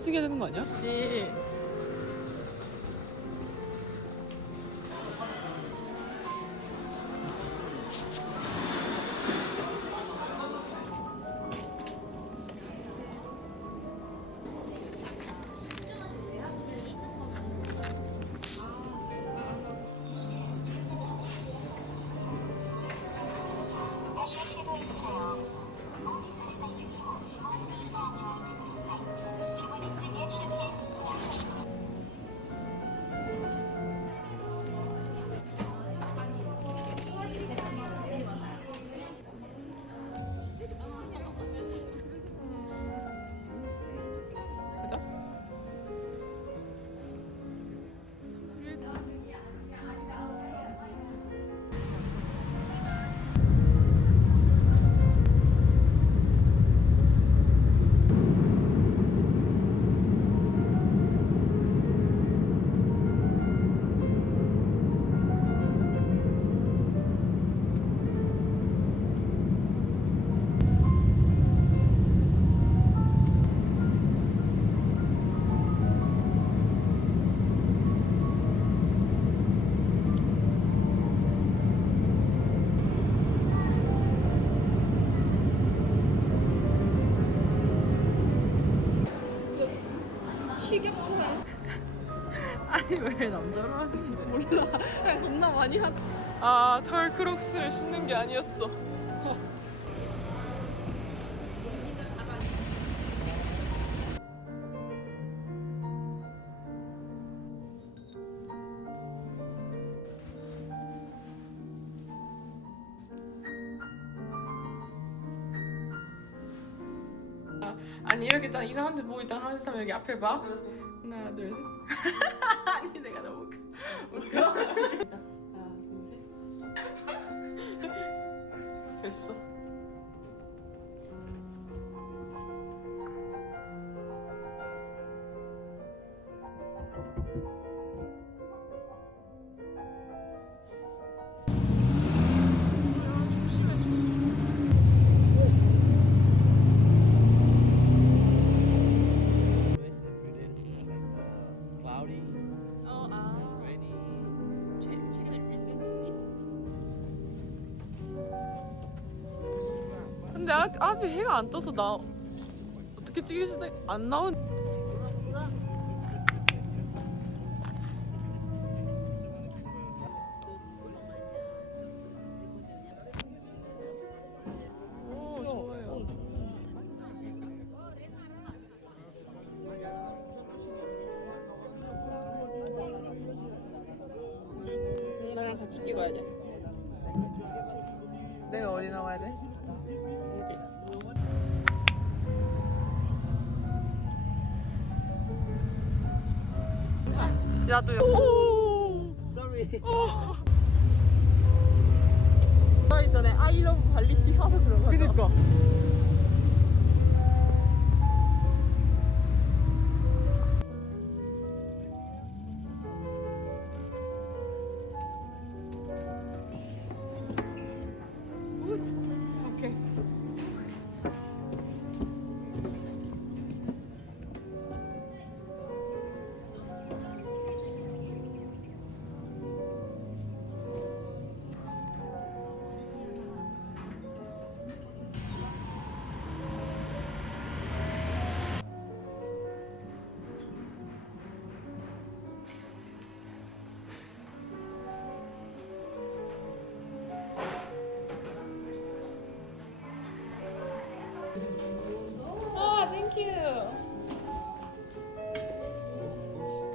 쓰게 되는 거 아니야? 혹시 식욕초야. 아니 왜 남자로 하는 거야? 몰라. 그냥 겁나 많이 하. 아, 털 크록스를 신는 게 아니었어. 아니 이렇게 딱 이상한 데 보고 있다 하는 사람 여기 앞에 봐. 하나 둘 셋. 아니 내가 너무 웃겨. 하나, 둘, 셋. 됐어. Cloudy, rainy. 최근에 recently? 근데 아직 해가 안 떠서 나 어떻게 찍을 수도 안 나온. 오 좋아요. 나랑 같이 찍어야 돼. 내가 어디 나와야 돼? 야도 오. Sorry. 들어가기 전에 아이러브 발리티 사서 들어가자. 그니까. 오케이.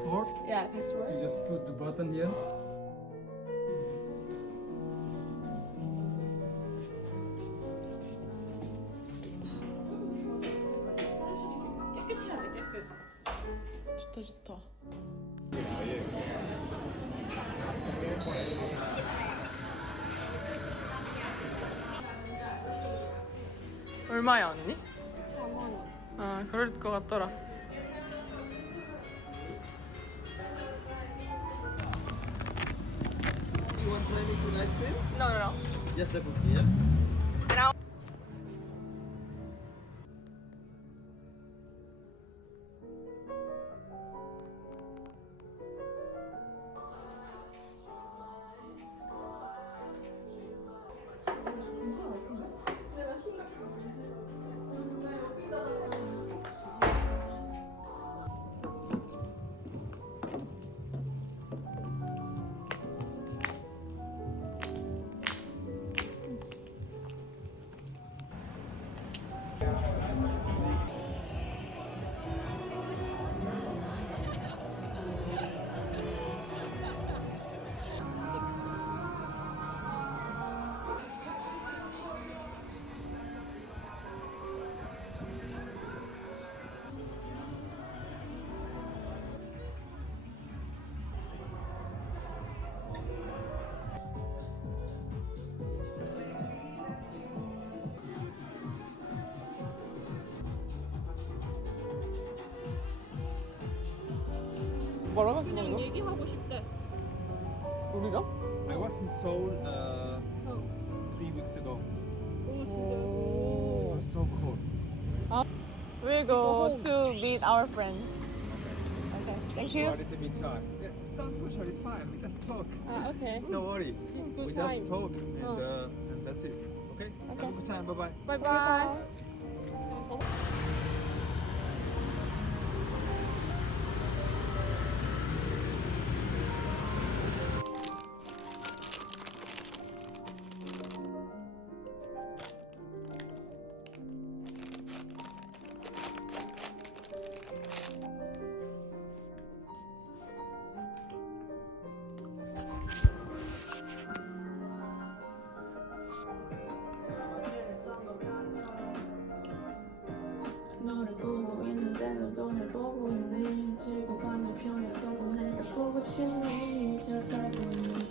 Or Yeah, password. you just put the button here. 깨끗해야 돼, 깨끗. 좋다 좋다. 얼마야 언니? 4만 원. 아 그럴 것 같더라. You want Chinese food ice cream? No no no. Yes, they put here. 뭐라고 했어? 그냥 얘기하고 싶대. 우리랑? I was in Seoul 3 weeks ago. 오 진짜. It was so cold. We'll go to meet our friends. Okay, thank You you. wanted to be time. Yeah, don't push her, it's fine. We just talk. 아 오케이. Don't worry. This is We good just time. talk and that's it. Okay? Have a good time. Bye bye. 바이바이. 너를 보고 있는데 너도 날 보고 있니 지구 반대편에서도 내가 보고 싶니 잘 살고 있니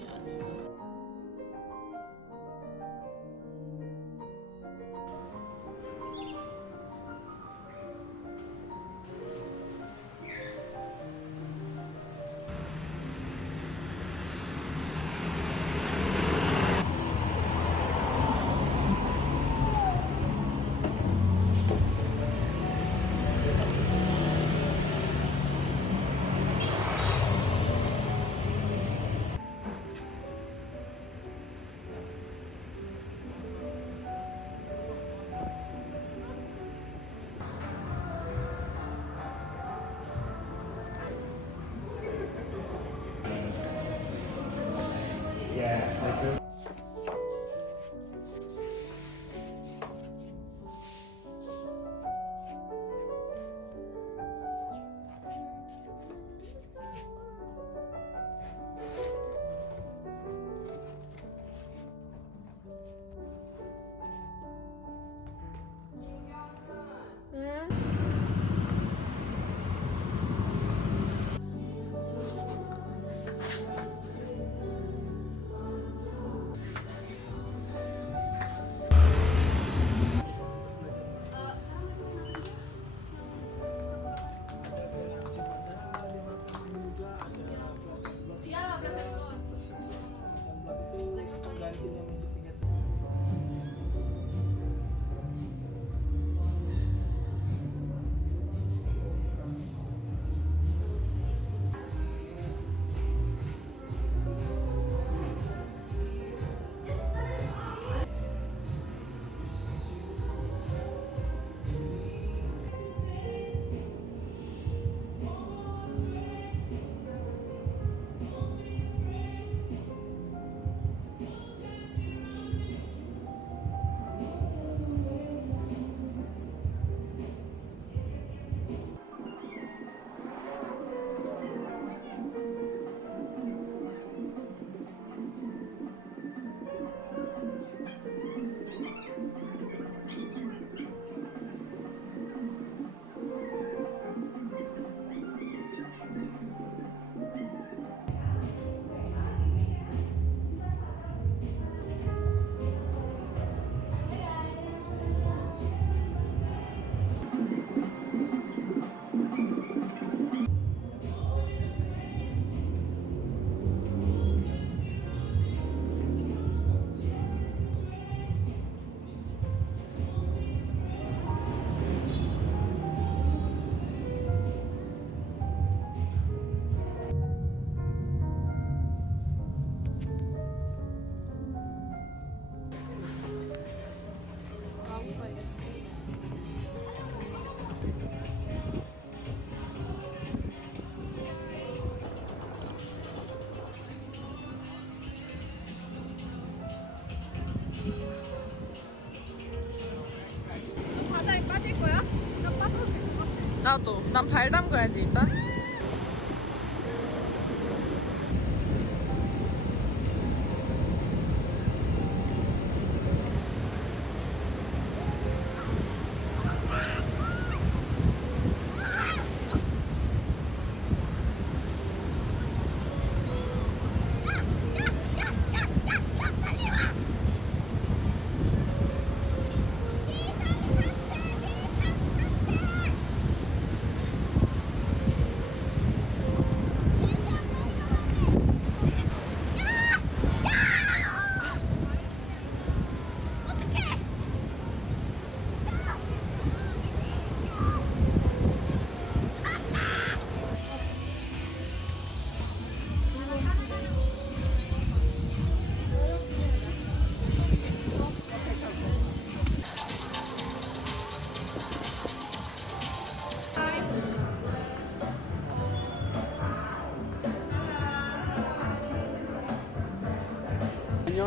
바다에 빠질 거야? 나 빠져도 될 것 같아. 나도. 난 발 담가야지 일단.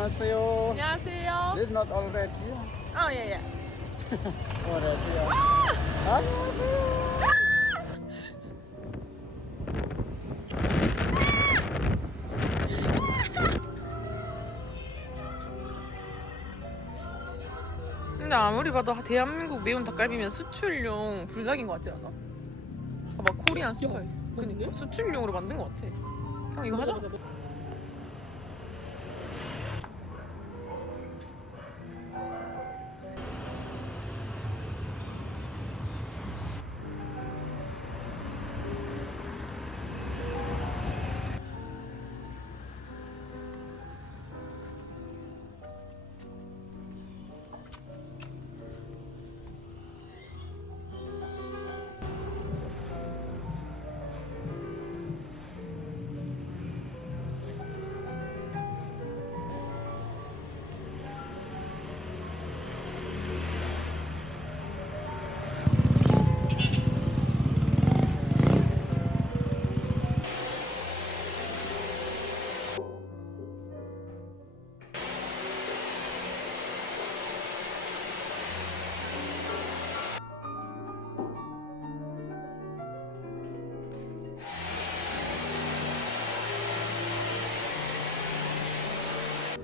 안녕하세요. 안녕하세요. This is not already. 어, 예, 예. Already. 안녕하세요. 근데 아무리 봐도 대한민국 매운 닭갈비면 수출용 불닭인 것 같지 않아? 봐봐, 코리안 스파이스. 그니까 수출용으로 만든 것 같아. 형 이거 하자.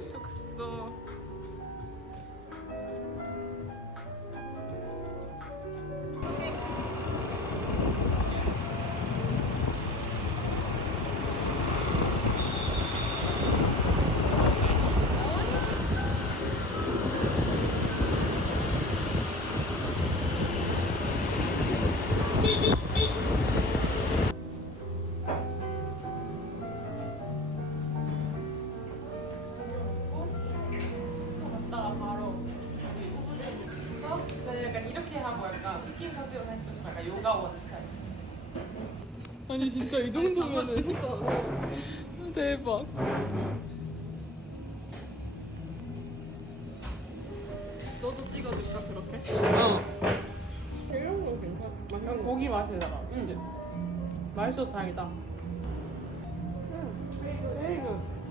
숙소. 갔다가 바로 나 약간 이렇게 하고 약간 스킨 사진을 했었어. 약간 요가원 스타일. 아니 진짜 이 정도면은 진짜 대박. 너도 찍어줄까 그렇게? 어. 이런 건 괜찮아. 고기 맛이잖아. 응. 맛있어서 다행이다. 응. 베이글.